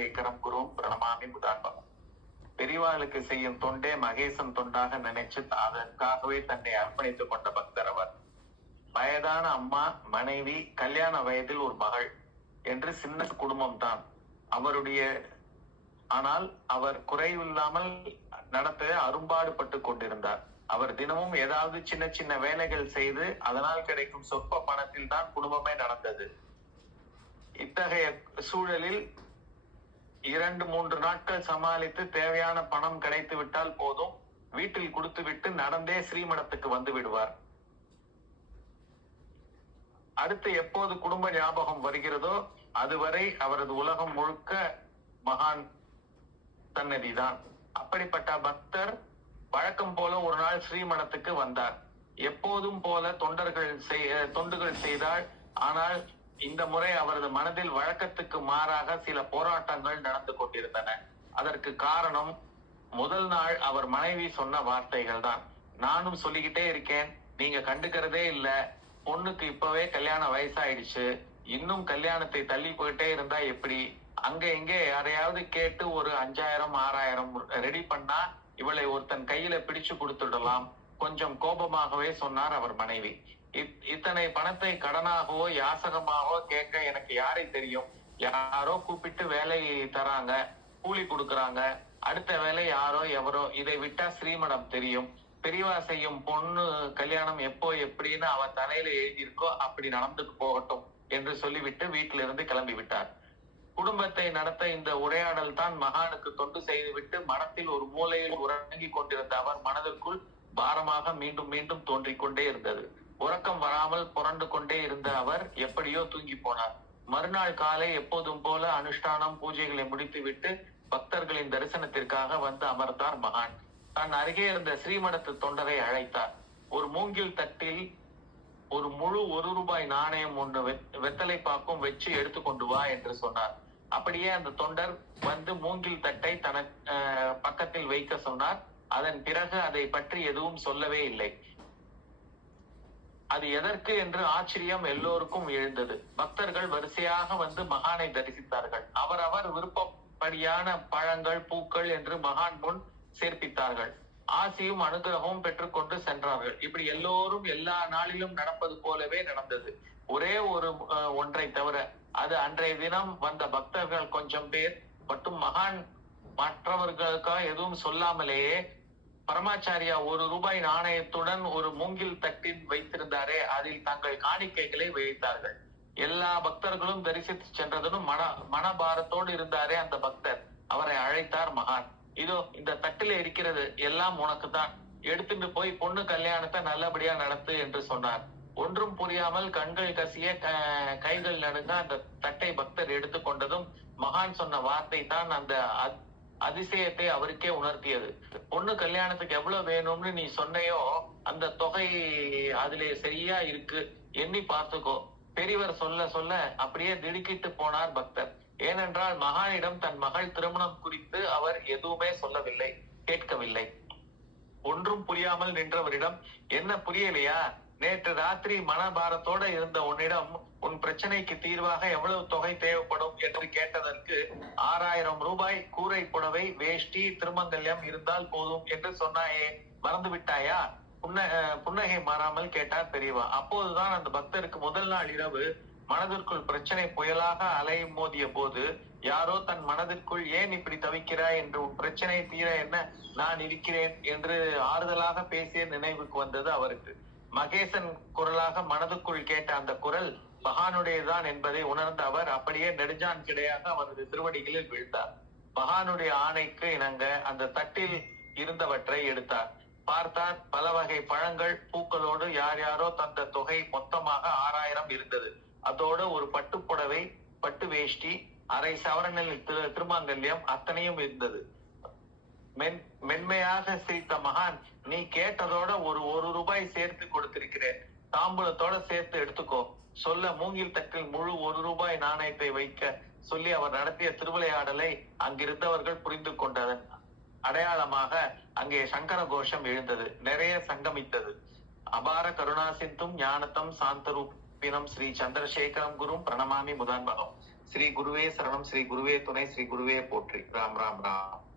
சந்திரசேகரம் குரும் பிரணமாமி முதான்பகம். பெரிவாளுக்கு செய்யும் தொண்டே மகேசன் தொண்டாக நினைச்சு அதற்காகவே தன்னை அர்ப்பணித்துக் கொண்ட பக்தர் அவர். வயதான அம்மா, மனைவி, கல்யாண வயதில் ஒரு மகள் என்று சின்ன குடும்பம் தான் அவருடைய. ஆனால் அவர் குறைவில்லாமல் நடத்த அரும்பாடுபட்டு கொண்டிருந்தார். அவர் தினமும் ஏதாவது சின்ன சின்ன வேலைகள் செய்து அதனால் கிடைக்கும் சொற்ப பணத்தில் தான் குடும்பமே நடந்தது. இத்தகைய சூழலில் 2-3 நாட்கள் சமாளித்து தேவையான பணம் கிடைத்து விட்டால் போதும், வீட்டில் கொடுத்துவிட்டு நடந்தே ஸ்ரீமடத்துக்கு வந்து விடுவார். அடுத்து எப்போது குடும்ப ஞாபகம் வருகிறதோ அதுவரை அவரது உலகம் முழுக்க மகான் சன்னதிதான். அப்படிப்பட்ட பக்தர் வழக்கம் போல ஒரு நாள் ஸ்ரீமடத்துக்கு வந்தார். எப்போதும் போல தொண்டுகள் செய்தாள். ஆனால் இந்த முறை அவரது மனதில் வழக்கத்துக்கு மாறாக சில போராட்டங்கள் நடந்து கொண்டிருந்தன. அதற்கு காரணம் முதல் நாள் அவர் மனைவி சொன்ன வார்த்தைகள் தான். நானும் சொல்லிக்கிட்டே இருக்கேன், நீங்க கண்டுக்கிறதே இல்ல. பொண்ணுக்கு இப்பவே கல்யாண வயசாயிடுச்சு, இன்னும் கல்யாணத்தை தள்ளி போயிட்டே இருந்தா எப்படி? அங்க இங்கே யாரையாவது கேட்டு ஒரு 5000-6000 ரெடி பண்ணா இவளை ஒருத்தன் கையில பிடிச்சு கொடுத்துடலாம். கொஞ்சம் கோபமாகவே சொன்னார் அவர் மனைவி. இத்தனை பணத்தை கடனாகவோ யாசகமாகவோ கேட்க எனக்கு யாரை தெரியும்? யாரோ கூப்பிட்டு வேலை தராங்க, கூலி கொடுக்கறாங்க. அடுத்த வேலை யாரோ எவரோ. இதை விட்டா ஸ்ரீமடம் தெரியும். பெரியவா செய்யும் பொண்ணு கல்யாணம் எப்போ எப்படின்னு அவன் தலையில எழுதியிருக்கோ அப்படி நடந்துட்டு போகட்டும் என்று சொல்லிவிட்டு வீட்டில இருந்து கிளம்பி விட்டார். குடும்பத்தை நடத்த இந்த உரையாடல் தான் மகானுக்கு தொண்டு செய்துவிட்டு மனத்தில் ஒரு மூலையில் உறங்கி கொண்டிருந்த அவர் மனதிற்குள் பாரமாக மீண்டும் மீண்டும் தோன்றிக் கொண்டே இருந்தது. உறக்கம் வராமல் புரண்டு கொண்டே இருந்த அவர் எப்படியோ தூங்கி போனார். மறுநாள் காலை எப்போதும் போல அனுஷ்டானம் பூஜைகளை முடித்துவிட்டு பக்தர்களின் தரிசனத்திற்காக வந்து அமர்ந்தார் மகான். தன் அருகே இருந்த ஸ்ரீமடத்து தொண்டரை அழைத்தார். ஒரு மூங்கில் தட்டில் ஒரு முழு 1 ரூபாய் நாணயம் ஒன்று வெத்தலை பாக்கும் வச்சு எடுத்து கொண்டு வா என்று சொன்னார். அப்படியே அந்த தொண்டர் வந்து மூங்கில் தட்டை தன பக்கத்தில் வைக்க சொன்னார். அதன் பிறகு அதை பற்றி எதுவும் சொல்லவே இல்லை. அது எதற்கு என்று ஆச்சரியம் எல்லோருக்கும் எழுந்தது. பக்தர்கள் வரிசையாக வந்து மகானை தரிசித்தார்கள். அவரவர் விருப்பப்படியான பழங்கள், பூக்கள் என்று மகான் முன் சேர்ப்பித்தார்கள். ஆசியும் அனுகிரகமும் பெற்றுக்கொண்டு சென்றார்கள். இப்படி எல்லோரும் எல்லா நாளிலும் நடப்பது போலவே நடந்தது. ஒரே ஒன்றை தவிர, அது அன்றைய தினம் வந்த பக்தர்கள் கொஞ்சம் பேர் மட்டும் மகான் மற்றவர்களுக்காக எதுவும் சொல்லாமலேயே பரமாச்சாரியா 1 ரூபாய் நாணயத்துடன் ஒரு மூங்கில் தட்டில் வைத்திருந்தாரே, அதில் தங்கள் காணிக்கைகளை வைத்தார்கள். எல்லா பக்தர்களும் தரிசித்து சென்றதும் மனபாரத்தோடு இருந்தாரே அந்த பக்தர், அவரை அழைத்தார் மகான். இதோ இந்த தட்டில இருக்கிறது, எல்லாம் உனக்கு தான், எடுத்துட்டு போய் பொண்ணு கல்யாணத்தை நல்லபடியா நடத்து என்று சொன்னார். ஒன்றும் புரியாமல் கண்கள் கசிய கைகள் நடுங்க அந்த தட்டை பக்தர் எடுத்துக்கொண்டதும் மகான் சொன்ன வார்த்தை தான் அந்த அதிசயத்தை அவருக்கே உணர்த்தியது. பொண்ணு கல்யாணத்துக்கு எவ்வளவு வேணும்னு நீ சொன்னையோ அந்த தொகை அதிலே சரியா இருக்கு, எண்ணி பார்த்துக்கோ. பெரியவர் சொல்ல சொல்ல அப்படியே திடுக்கிட்டு போனார் பக்தர். ஏனென்றால் மகானிடம் தன் மகள் திருமணம் குறித்து அவர் எதுவுமே சொல்லவில்லை, கேட்கவில்லை. ஒன்றும் புரியாமல் நின்றவரிடம், என்ன புரியலையா? நேற்று ராத்திரி மனபாரத்தோட இருந்த உன்னிடம் உன் பிரச்சனைக்கு தீர்வாக எவ்வளவு தொகை தேவைப்படும் என்று கேட்டதற்கு 6000 ரூபாய் கூரை புடவை, வேஷ்டி, திருமங்கல்யம் இருந்தால் போதும் என்று சொன்னாயே, மறந்து விட்டாயா? புன்னகை மாறாமல் கேட்டார் பெரியவா. அப்போதுதான் அந்த பக்தருக்கு முதல் நாள் இரவு மனதிற்குள் பிரச்சனை புயலாக அலை மோதிய போது யாரோ தன் மனதிற்குள், ஏன் இப்படி தவிக்கிறாய் என்று, உன் பிரச்சனை தீர என்ன நான் இருக்கிறேன் என்று ஆறுதலாக பேசிய நினைவுக்கு வந்தது அவருக்கு. மகேசன் குரலாக மனதுக்குள் கேட்ட அந்த குரல் மகானுடையதான் என்பதை உணர்ந்த அவர் அப்படியே நெடுஞ்சான் கிடையாக அவரது திருவடிகளில் வீழ்ந்தார். மகானுடைய ஆணைக்கு இணங்க அந்த தட்டில் இருந்தவற்றை எடுத்தார். பார்த்தார், பல வகை பழங்கள், பூக்களோடு யார் யாரோ தந்த தொகை மொத்தமாக 6000 இருந்தது. அதோடு ஒரு பட்டு புடவை, பட்டு வேஷ்டி, அரை சவரனில் திருமங்கல்யம் அத்தனையும் இருந்தது. மென்மையாக சிரித்த மகான், நீ கேட்டதோட ஒரு ரூபாய் சேர்த்து கொடுத்திருக்கிறேன், தாம்பூலத்தோட சேர்த்து எடுத்துக்கோ. சொல்ல மூங்கில் தட்டில் முழு 1 ரூபாய் நாணயத்தை வைக்க சொல்லி அவர் நடத்திய திருவிளையாடலை அங்கிருந்தவர்கள் புரிந்து கொண்டதன் அடையாளமாக அங்கே சங்கர கோஷம் எழுந்தது, நிறைய சங்கமித்தது. அபார கருணா சிந்தும் ஞானத்தம் சாந்தரூபினம் ஸ்ரீ சந்திரசேகரம் குரும் பிரணமாமி முதான்பகம். ஸ்ரீ குருவே சரணம், ஸ்ரீ குருவே துணை, ஸ்ரீ குருவே போற்றி. ராம் ராம் ராம்.